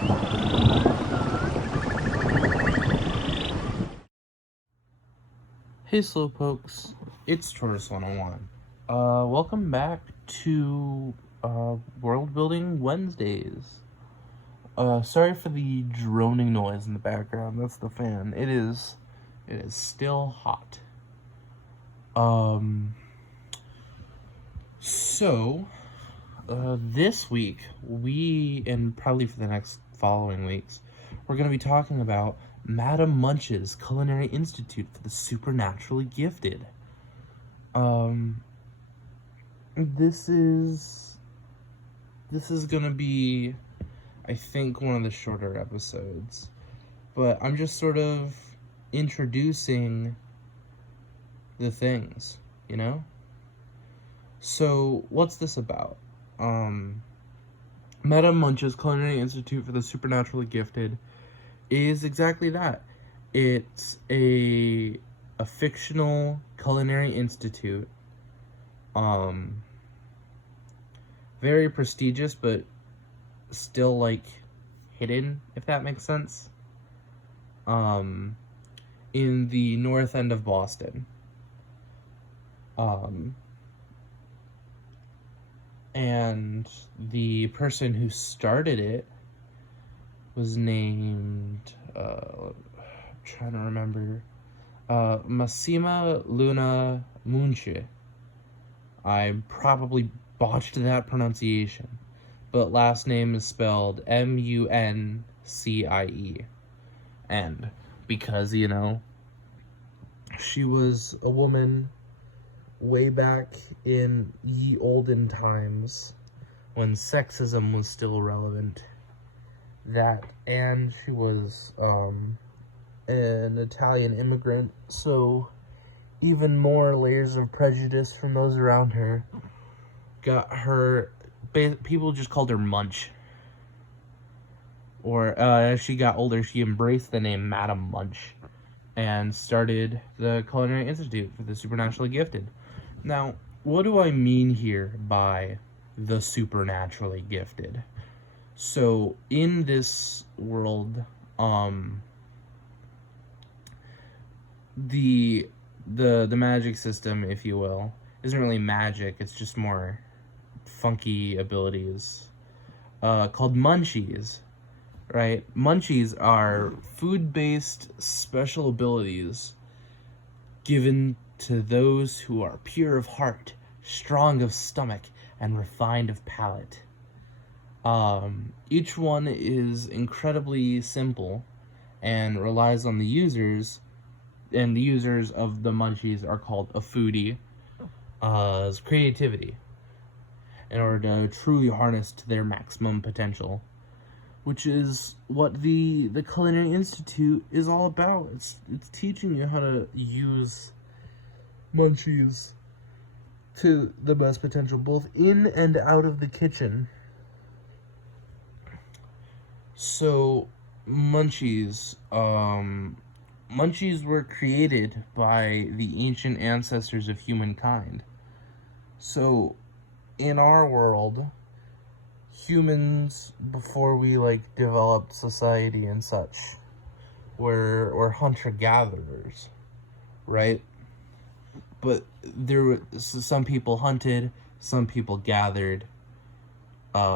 Hey Slowpokes, it's Tourist 101. Welcome back to Worldbuilding Wednesdays. Sorry for the droning noise in the background, that's the fan. It is still hot. This week, and probably for the next following weeks, we're going to be talking about Madame Munch's Culinary Institute for the Supernaturally Gifted. This is gonna be, I think, one of the shorter episodes, but I'm just sort of introducing the things, you know? So, what's this about? Madame Munch's Culinary Institute for the Supernaturally Gifted is exactly that. It's a fictional culinary institute. Very prestigious, but still, like, hidden, if that makes sense. In the north end of Boston. And the person who started it was named, trying to remember, Massima Luna Munch. I probably botched that pronunciation, but last name is spelled Muncie. And because, you know, she was a woman way back in ye olden times when sexism was still relevant. That, and she was an Italian immigrant, so even more layers of prejudice from those around her got her. People just called her Munch. Or as she got older, she embraced the name Madame Munch and started the Culinary Institute for the Supernaturally Gifted. Now, what do I mean here by the supernaturally gifted? So, in this world, the magic system, if you will, isn't really magic. It's just more funky abilities, called munchies, right? Munchies are food-based special abilities given to those who are pure of heart, strong of stomach, and refined of palate. Each one is incredibly simple and relies on the users, and the users of the munchies are called a foodie, creativity, in order to truly harness to their maximum potential, which is what the Culinary Institute is all about. It's teaching you how to use munchies to the best potential, both in and out of the kitchen. So, munchies were created by the ancient ancestors of humankind. So, in our world, humans, before we, like, developed society and such, were hunter-gatherers, right? But some people hunted, some people gathered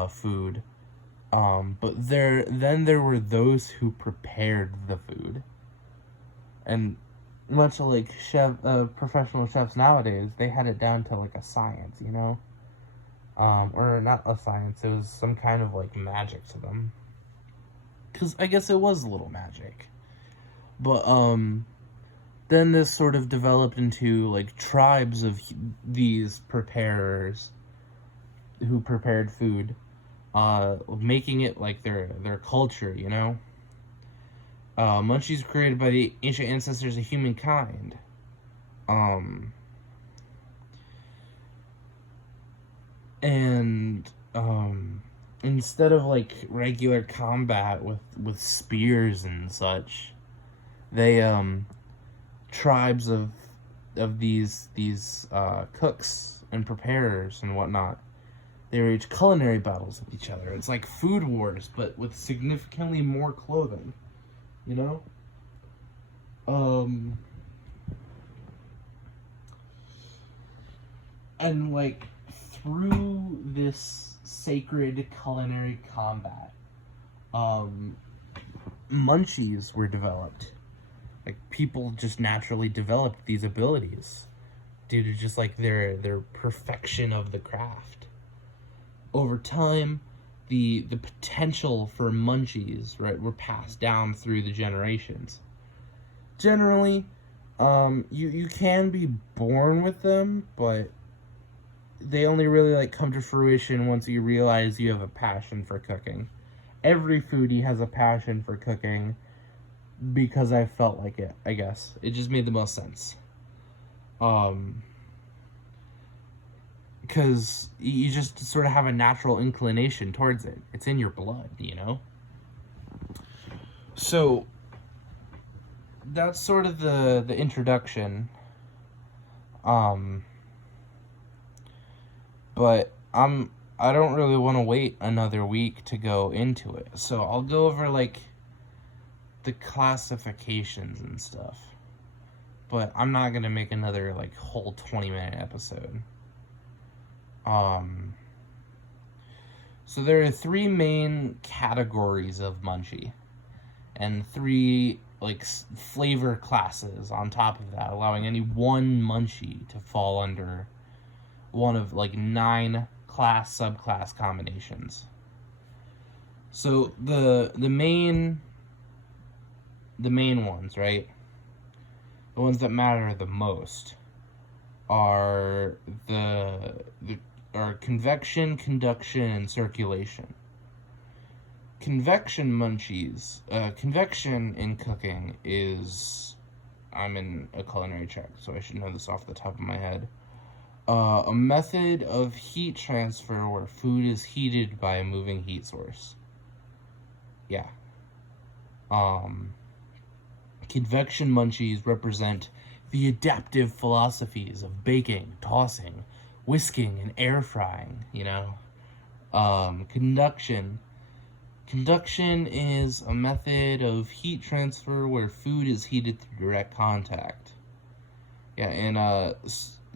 food. But there were those who prepared the food. And much like professional chefs nowadays, they had it down to, like, a science, you know? Or not a science, it was some kind of, like, magic to them. 'Cause I guess it was a little magic. But, then this sort of developed into, like, tribes of these preparers who prepared food, making it, like, their culture, you know? Munchies created by the ancient ancestors of humankind. And instead of, like, regular combat with spears and such, they tribes of these cooks and preparers and whatnot They wage culinary battles with each other. It's like food wars, but with significantly more clothing. You know? And like through this sacred culinary combat, munchies were developed. Like people just naturally developed these abilities due to just like their perfection of the craft. Over time, the potential for munchies, right, were passed down through the generations. Generally, you can be born with them, but they only really like come to fruition once you realize you have a passion for cooking. Every foodie has a passion for cooking because I felt like it, I guess. It just made the most sense. Because you just sort of have a natural inclination towards it. It's in your blood, you know? So, that's sort of the introduction. But I don't really want to wait another week to go into it. So I'll go over like the classifications and stuff. But I'm not going to make another like whole 20-minute episode. So there are 3 main categories of munchie and 3 like flavor classes on top of that, allowing any one munchie to fall under one of like 9 class subclass combinations. So the main ones, right? The ones that matter the most are convection, conduction, and circulation. Convection munchies. Convection in cooking is, I'm in a culinary check, so I should know this off the top of my head. A method of heat transfer where food is heated by a moving heat source. Yeah. Convection munchies represent the adaptive philosophies of baking, tossing, whisking, and air frying, you know. Conduction. Conduction is a method of heat transfer where food is heated through direct contact. Yeah, and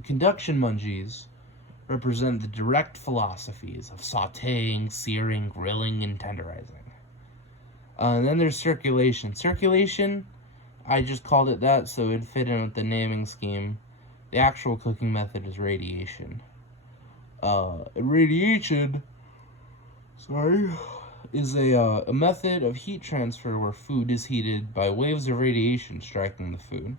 conduction munchies represent the direct philosophies of sautéing, searing, grilling, and tenderizing. And then there's circulation. Circulation, I just called it that so it'd fit in with the naming scheme. The actual cooking method is radiation. Radiation, is a method of heat transfer where food is heated by waves of radiation striking the food.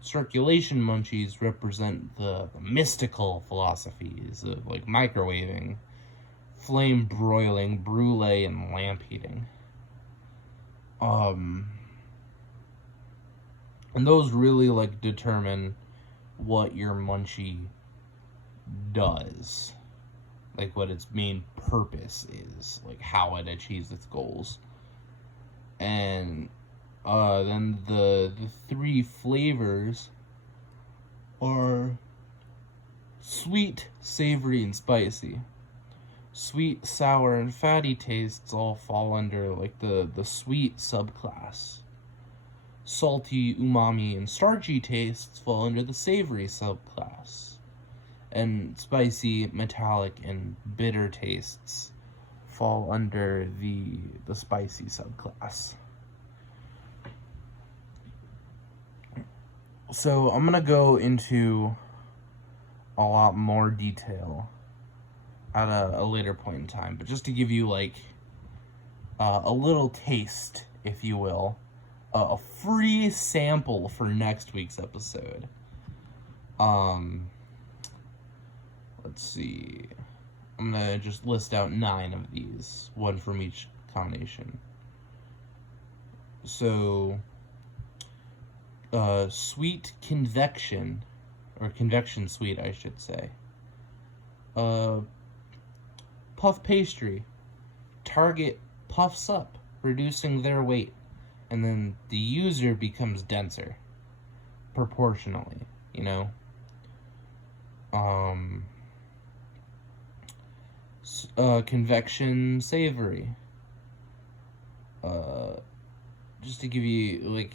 Circulation munchies represent the mystical philosophies of like microwaving, flame broiling, brulee, and lamp heating. And those really like determine what your munchie does, like what its main purpose is, like how it achieves its goals. And then the 3 flavors are sweet, savory, and spicy. Sweet, sour, and fatty tastes all fall under like the sweet subclass. Salty, umami, and starchy tastes fall under the savory subclass. And spicy, metallic, and bitter tastes fall under the spicy subclass. So I'm gonna go into a lot more detail at a later point in time, but just to give you like a little taste, if you will, a free sample for next week's episode. Let's see. I'm gonna just list out 9 of these, 1 from each combination. So, sweet convection, or convection sweet, I should say. Puff pastry. Target puffs up, reducing their weight, and then the user becomes denser, proportionally, you know? Convection savory. Just to give you, like,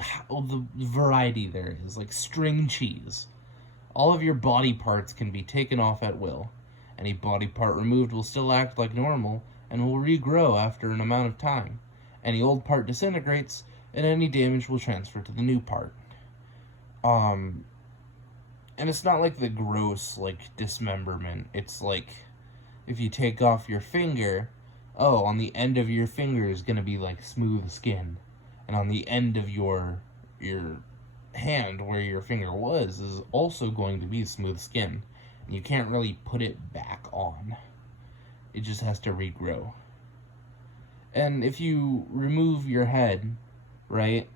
how the variety there is. Like, string cheese. All of your body parts can be taken off at will. Any body part removed will still act like normal and will regrow after an amount of time. Any old part disintegrates, and any damage will transfer to the new part. And it's not like the gross, like, dismemberment. It's like, if you take off your finger, on the end of your finger is going to be, like, smooth skin. And on the end of your hand, where your finger was, is also going to be smooth skin. And you can't really put it back on. It just has to regrow. And if you remove your head, right,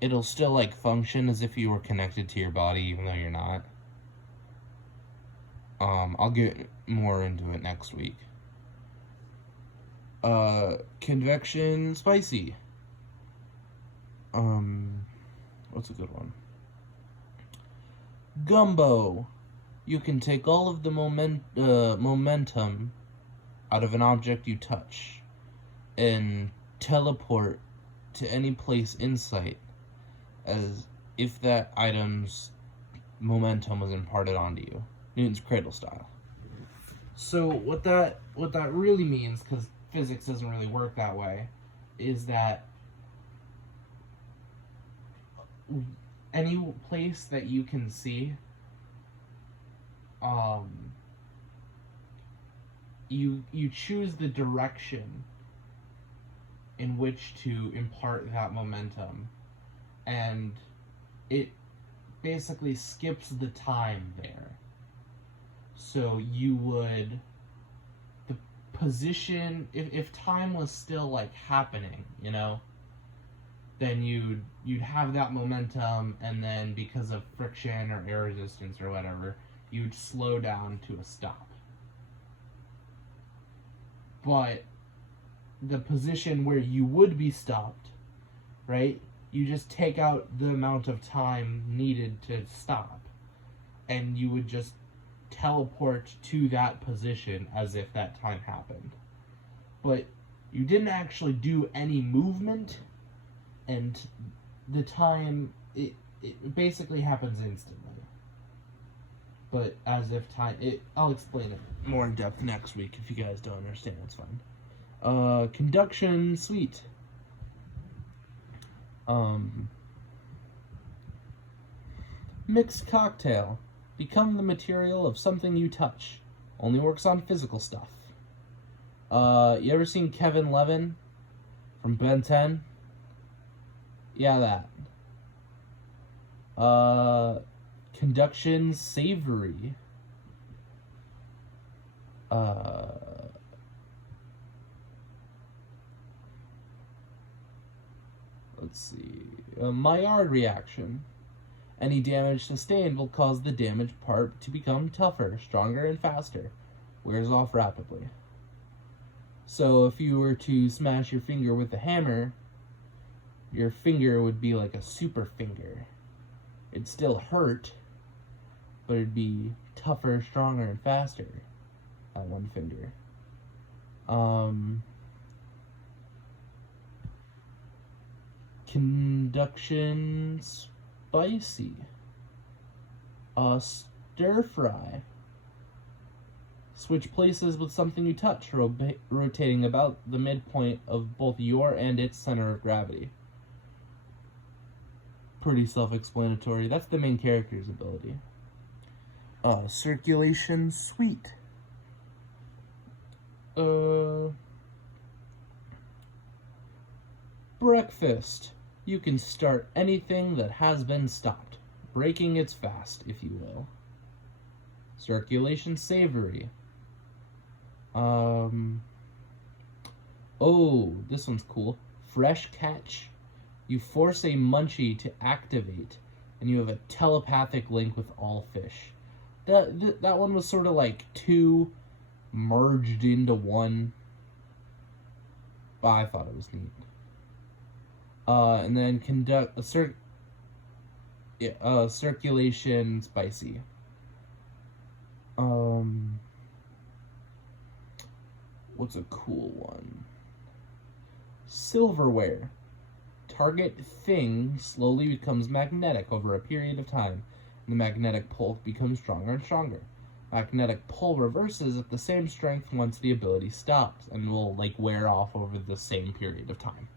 it'll still, like, function as if you were connected to your body, even though you're not. I'll get more into it next week. Convection spicy. What's a good one? Gumbo. You can take all of the momentum out of an object you touch and teleport to any place in sight, as if that item's momentum was imparted onto you. Newton's cradle style. So what that really means, because physics doesn't really work that way, is that any place that you can see, you choose the direction in which to impart that momentum, and it basically skips the time there. So you would, the position, if time was still, like, happening, you know, then you'd have that momentum, and then because of friction or air resistance or whatever, you'd slow down to a stop. But the position where you would be stopped, right, you just take out the amount of time needed to stop, and you would just teleport to that position as if that time happened. But you didn't actually do any movement, and the time, it basically happens instantly. But as if time, I'll explain it more in depth next week. If you guys don't understand, it's fine. Conduction sweet. Mixed cocktail. Become the material of something you touch. Only works on physical stuff. You ever seen Kevin Levin from Ben 10? Yeah, that. Conduction savory. Let's see. Maillard reaction. Any damage sustained will cause the damaged part to become tougher, stronger, and faster. Wears off rapidly. So if you were to smash your finger with a hammer, your finger would be like a super finger. It'd still hurt, but it'd be tougher, stronger, and faster at one finger. Conduction spicy. Stir fry. Switch places with something you touch, rotating about the midpoint of both your and its center of gravity. Pretty self-explanatory. That's the main character's ability. Circulation sweet. Breakfast. You can start anything that has been stopped, breaking its fast, if you will. Circulation savory. Oh, this one's cool. Fresh catch. You force a munchie to activate, and you have a telepathic link with all fish. That one was sort of like two merged into one. But I thought it was neat. And then circulation spicy. What's a cool one? Silverware. Target thing slowly becomes magnetic over a period of time. The magnetic pull becomes stronger and stronger. Magnetic pull reverses at the same strength once the ability stops and will like wear off over the same period of time.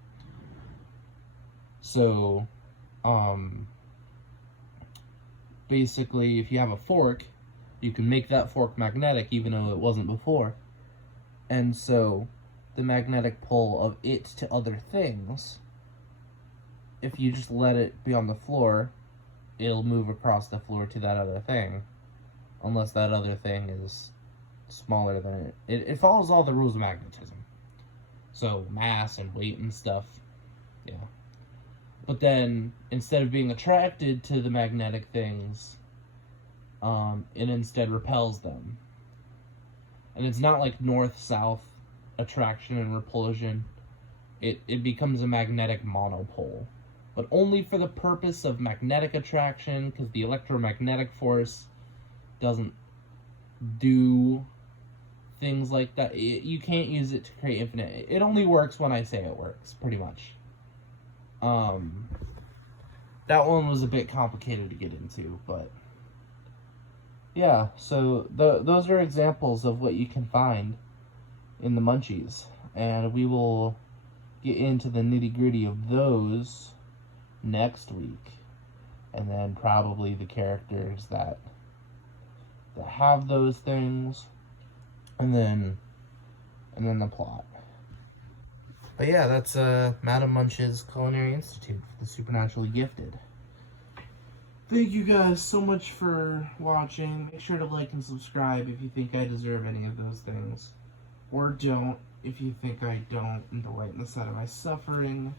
So, basically, if you have a fork, you can make that fork magnetic even though it wasn't before. And so, the magnetic pull of it to other things, if you just let it be on the floor, it'll move across the floor to that other thing. Unless that other thing is smaller than it. It follows all the rules of magnetism. So, mass and weight and stuff. Yeah. But then, instead of being attracted to the magnetic things, it instead repels them. And it's not like north-south attraction and repulsion. It becomes a magnetic monopole. But only for the purpose of magnetic attraction, because the electromagnetic force doesn't do things like that. You can't use it to create infinite. It only works when I say it works, pretty much. That one was a bit complicated to get into, but yeah, so those are examples of what you can find in the Munchies, and we will get into the nitty-gritty of those next week, and then probably the characters that have those things, and then the plot. But yeah, that's Madam Munch's Culinary Institute for the Supernaturally Gifted. Thank you guys so much for watching. Make sure to like and subscribe if you think I deserve any of those things. Or don't, if you think I don't, and delight in the sight of my suffering.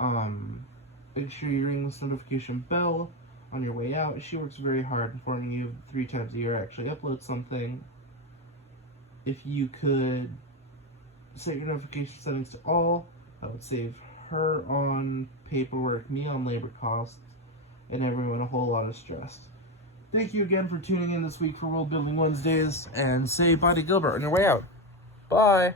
Make sure you ring this notification bell on your way out. She works very hard informing you 3 times a year I actually upload something. If you could set your notification settings to all, that would save her on paperwork, me on labor costs, and everyone a whole lot of stress. Thank you again for tuning in this week for World Building Wednesdays, and say bye to Gilbert on your way out. Bye!